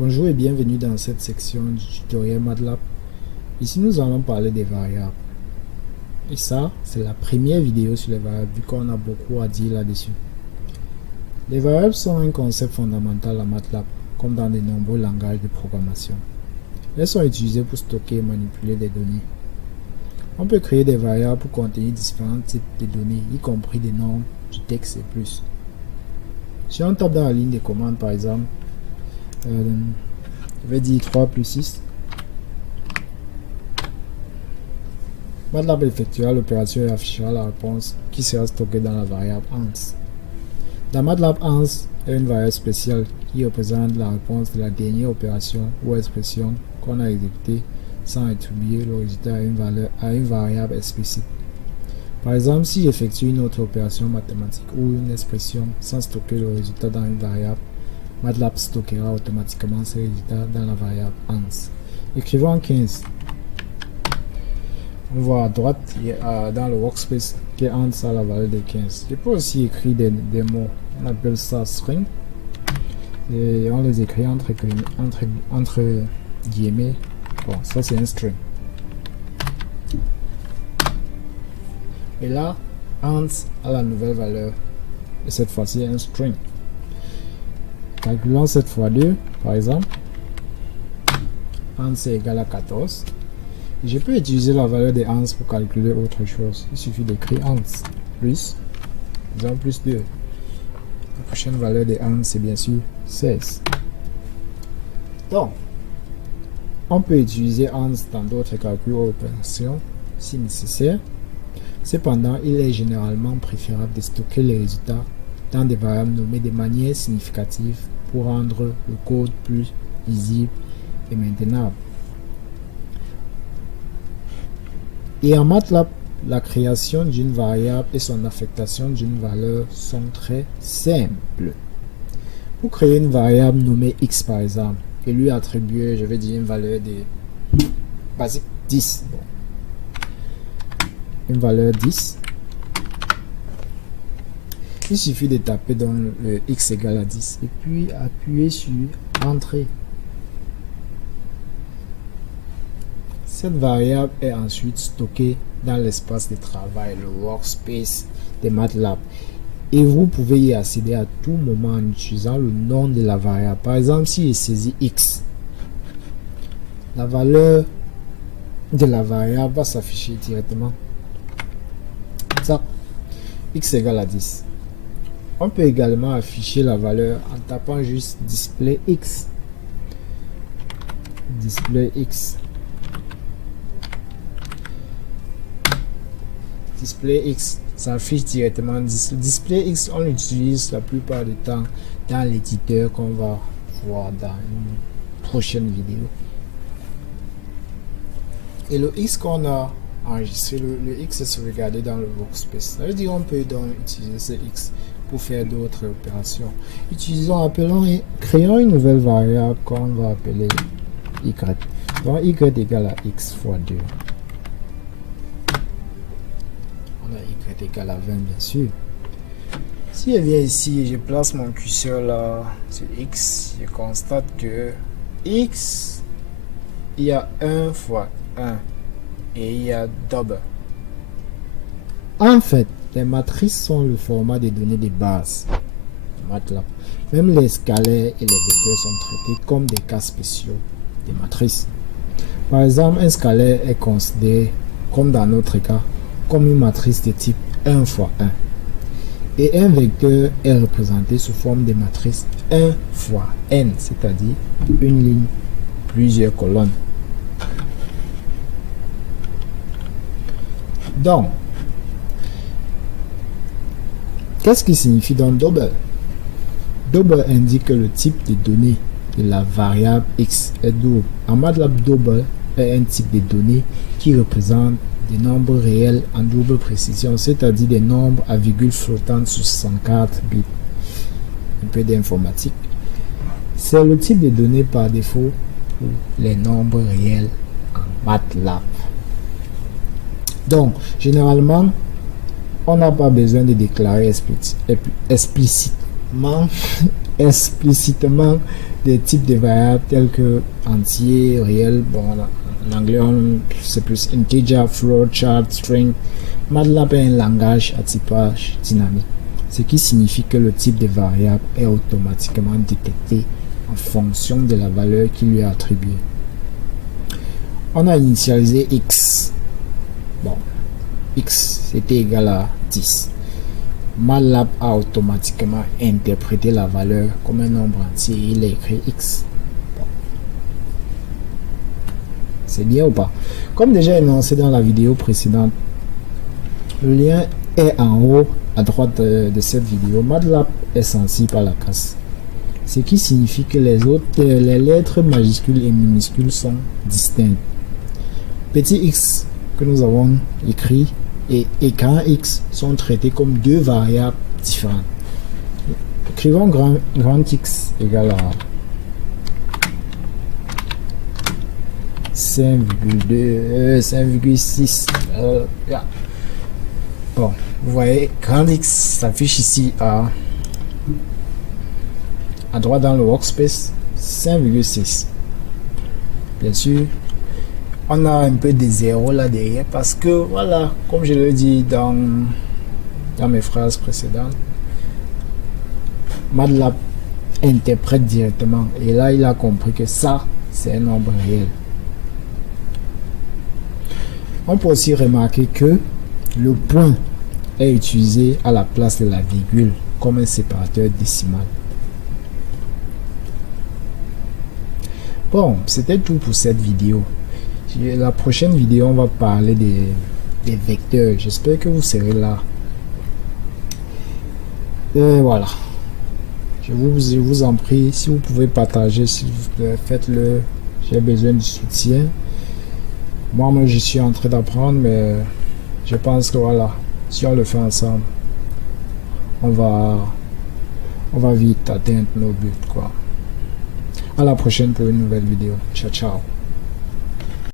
Bonjour et bienvenue dans cette section du tutoriel MATLAB. Ici nous allons parler des variables. Et ça, c'est la première vidéo sur les variables vu qu'on a beaucoup à dire là-dessus. Les variables sont un concept fondamental en MATLAB, comme dans de nombreux langages de programmation. Elles sont utilisées pour stocker et manipuler des données. On peut créer des variables pour contenir différents types de données, y compris des nombres, du texte et plus. Si on tape dans la ligne de commande par exemple, je vais dire 3 plus 6. MATLAB effectuera l'opération et affichera la réponse qui sera stockée dans la variable ans. Dans MATLAB, ans est une variable spéciale qui représente la réponse de la dernière opération ou expression qu'on a exécutée sans attribuer le résultat à une variable explicite. Par exemple, si j'effectue une autre opération mathématique ou une expression sans stocker le résultat dans une variable, MATLAB stockera automatiquement ces résultats dans la variable ans. Écrivons 15. On voit à droite dans le workspace que ans a la valeur de 15. Je peux aussi écrire des mots. On appelle ça string. Et on les écrit entre guillemets. Bon, ça c'est un string. Et là, ans a la nouvelle valeur. Et cette fois-ci, un string. Calculons 7 fois 2, par exemple. Ans est égal à 14. Je peux utiliser la valeur de ans pour calculer autre chose. Il suffit d'écrire ans plus, disons plus 2. La prochaine valeur de ans, c'est bien sûr 16. Donc, on peut utiliser ans dans d'autres calculs ou opérations si nécessaire. Cependant, il est généralement préférable de stocker les résultats dans des variables nommées de manière significative pour rendre le code plus lisible et maintenable. Et en MATLAB, la création d'une variable et son affectation d'une valeur sont très simples. Pour créer une variable nommée x par exemple, et lui attribuer, je vais dire, une valeur de basique 10. Bon. Une valeur 10. Il suffit de taper dans le x égale à 10 et puis appuyer sur Entrée. Cette variable est ensuite stockée dans l'espace de travail, le workspace de MATLAB. Et vous pouvez y accéder à tout moment en utilisant le nom de la variable. Par exemple, si je saisis x, la valeur de la variable va s'afficher directement. Ça, x égale à 10. On peut également afficher la valeur en tapant juste display x. Display x. Display x s'affiche directement. Display x, on l'utilise la plupart du temps dans l'éditeur qu'on va voir dans une prochaine vidéo. Et le x qu'on a enregistré, le x est sauvegardé dans le workspace. Ça veut dire qu'on peut donc utiliser ce x pour faire d'autres opérations. Créons une nouvelle variable qu'on va appeler y. Donc y égale à x fois 2. On a y égale à 20 bien sûr. Si je viens ici et je place mon curseur là sur x, je constate que x, il y a 1 fois 1 et il y a double. En fait, les matrices sont le format des données de base de MATLAB. Même les scalaires et les vecteurs sont traités comme des cas spéciaux des matrices. Par exemple, un scalaire est considéré, comme dans notre cas, comme une matrice de type 1 fois 1. Et un vecteur est représenté sous forme de matrice 1 fois n, c'est-à-dire une ligne, plusieurs colonnes. Donc, qu'est-ce qui signifie donc double? Double indique que le type de données de la variable x est double. En MATLAB, double est un type de données qui représente des nombres réels en double précision, c'est-à-dire des nombres à virgule flottante sur 64 bits. Un peu d'informatique. C'est le type de données par défaut pour les nombres réels en MATLAB. Donc, généralement, on n'a pas besoin de déclarer explicitement explicitement des types de variables tels que entier, réel, bon, en anglais c'est plus integer, float, chart, string. MATLAB est un langage à typage dynamique, ce qui signifie que le type de variable est automatiquement détecté en fonction de la valeur qui lui est attribuée. On a initialisé x. Bon, x c'était égal à 10. MATLAB a automatiquement interprété la valeur comme un nombre entier et il a écrit x. Bon. C'est bien ou pas? Comme déjà énoncé dans la vidéo précédente, le lien est en haut à droite de cette vidéo. MATLAB est sensible à la casse, ce qui signifie que les lettres majuscules et minuscules sont distinctes. Petit x que nous avons écrit et grand X sont traités comme deux variables différentes. Écrivons grand X égale à 5,2, 5,6. Bon, vous voyez, grand X s'affiche ici à droite dans le workspace, 5,6. Bien sûr, on a un peu des zéros là derrière parce que voilà, comme je le dis dans mes phrases précédentes, MATLAB interprète directement et là il a compris que ça c'est un nombre réel. On peut aussi remarquer que le point est utilisé à la place de la virgule comme un séparateur décimal. Bon, c'était tout pour cette vidéo. La prochaine vidéo, on va parler des vecteurs. J'espère que vous serez là. Et voilà. Je vous en prie, si vous pouvez partager, s'il vous plaît, faites-le. J'ai besoin de soutien. Moi, je suis en train d'apprendre, mais je pense que voilà, si on le fait ensemble, on va vite atteindre nos buts, quoi. À la prochaine pour une nouvelle vidéo. Ciao, ciao.